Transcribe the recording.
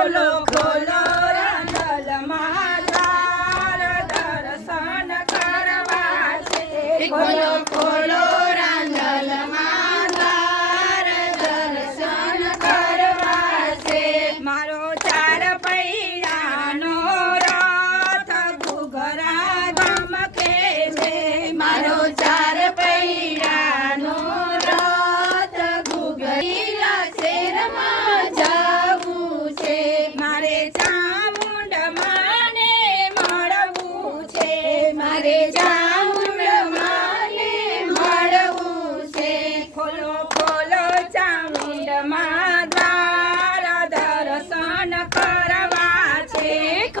ખોલો ખોલો રાંદલમાં દ્વાર દર્શન કરવા છે ખોલો ખોલો રાંદલમાં દ્વાર દર્શન કરવા છે મારો ચાર પૈડાનો રથ ઘૂઘરા ધમકે છે મારો ચાર પૈડાનો રથ ઘૂઘરીલા શેરમાં જવું છે મારે ચામુંડમાને મળવું છે મારે ચામુંડમાને મળવું છે ખોલો ખોલો ચામુંડમા દ્વાર દર્શન કરા